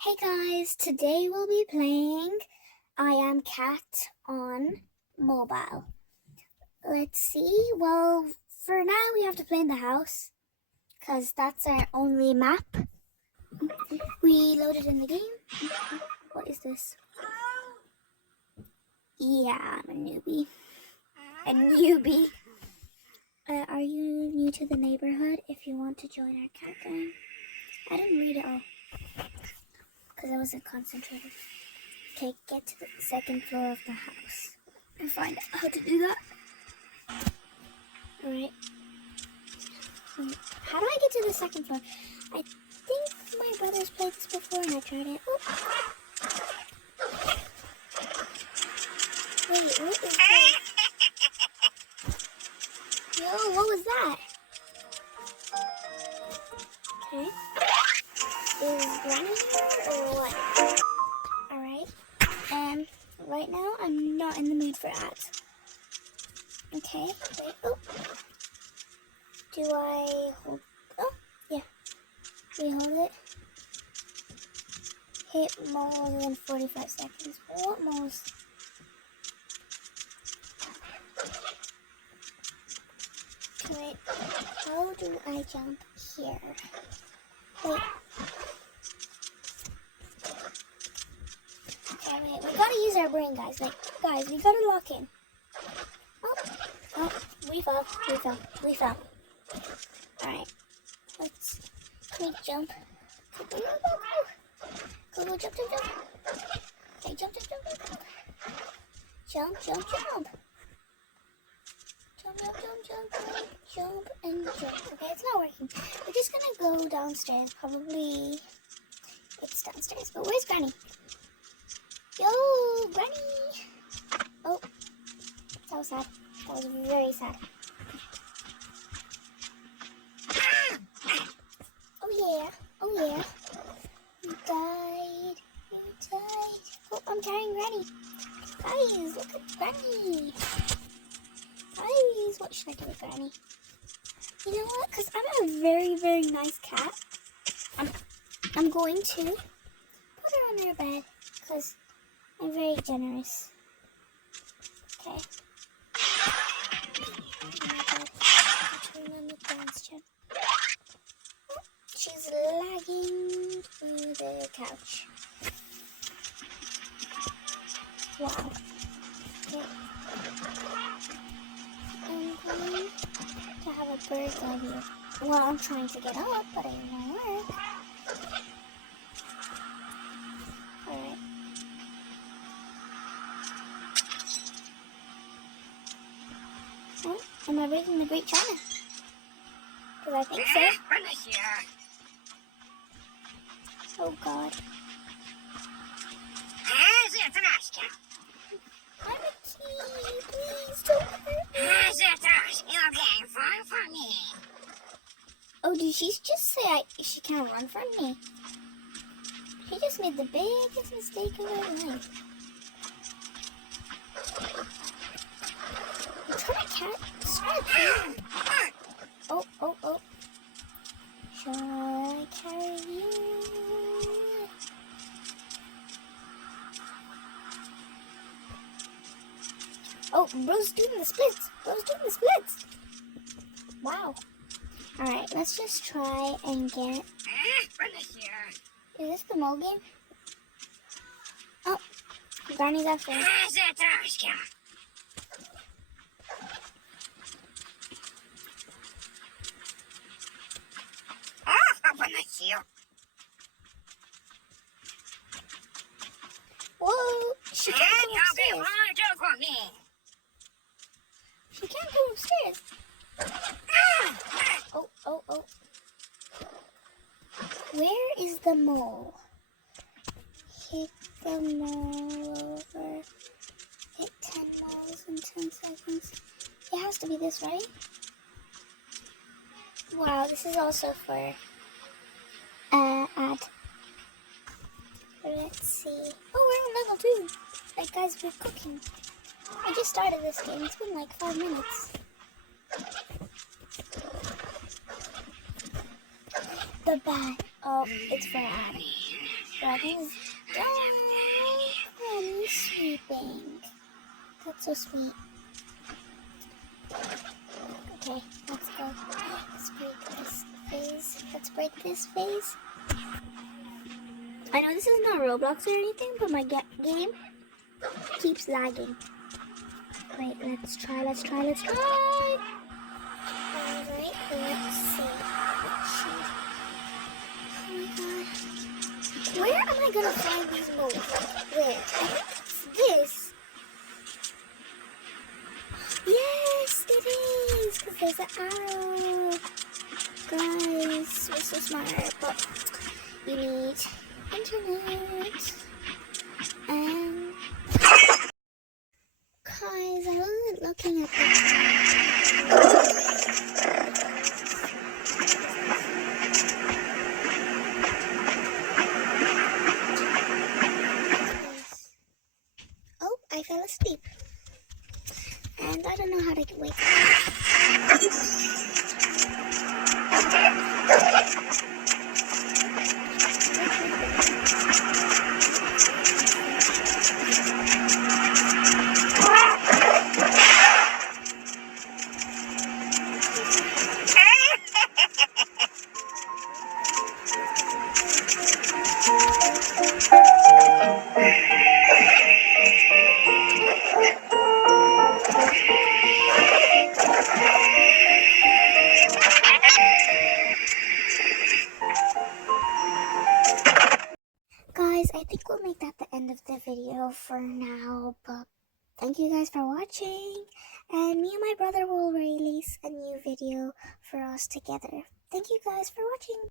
Hey guys, today we'll be playing I Am Cat on mobile. Let's see. Well, for now we have to play in the house because that's our only map. We loaded in the game. What is this? Yeah, I'm a newbie. A newbie. Are you new to the neighborhood? If you want to join our cat gang. I didn't read it all because I wasn't concentrated. Okay, get to the second floor of the house and find out how to do that. Alright. How do I get to the second floor? I think my brothers played this before and I tried it. Oh. Wait, what is this? Yo, what was that? Okay. Is Granny here or what? Alright. Right now I'm not in the mood for ads. Okay, wait. Oh. Do I hold? Oh, yeah. We hold it. Hit more than 45 seconds. What moles? Wait, how do I jump here? Wait. Okay, wait. We gotta use our brain, guys. Guys, we gotta lock in. Oh, we fell. Alright. Can we jump? Go, jump. Okay, jump. Jump. Jump, and jump. Okay, it's not working. We're just gonna go downstairs. Probably it's downstairs. But where's Granny? Yo, Granny! Oh, that was sad. That was very sad. Oh yeah. You died. Oh, I'm carrying Granny. Guys, look at Granny. Guys, what should I do with Granny? You know what? Because I'm a very, very nice cat. I'm going to put her on her bed because I'm very generous. Okay. Turn on the dance chair. Oh, she's lagging to the couch. Wow. Okay. I'm going to have a bird's eye view. Well, I'm trying to get up, but it won't work. Alright. Oh, am I reading the Great China? Because I think so. Oh God. I'm a key. Please don't hurt me. Oh, did she just say she can't run from me? She just made the biggest mistake of her life. I'm trying to catch. Oh. Shall I carry you? Oh, bro's doing the splits. Wow. Alright, let's just try and get... Is this the mole game? Oh, Granny's after us. Whoa, she can't go upstairs. She can't go upstairs. Oh. Where is the mole? Hit the mole over. Hit 10 moles in 10 seconds. It has to be this, right? Wow, this is also for ad. Let's see. Oh, we're on level 2. Like, guys, we're cooking. I just started this game. It's been like 5 minutes. The bat. Oh, it's for ad. brother's done. And he's sleeping. That's so sweet. Okay, let's go. Let's break this phase. Let's break this phase. I know this is not Roblox or anything, but my game keeps lagging. Wait, let's try. Alright, let's see. Oh my god. Where am I gonna find these modes? Where? I think it's this. Yes, it is! Because there's an arrow. Guys, we're so smart, but you need internet. And guys, I wasn't looking at the Oh, I fell asleep. And I don't know how to wake up. Guys, I think we'll make that the end of the video for now, but thank you guys for watching, and me and my brother will release a new video for us together. Thank you guys for watching.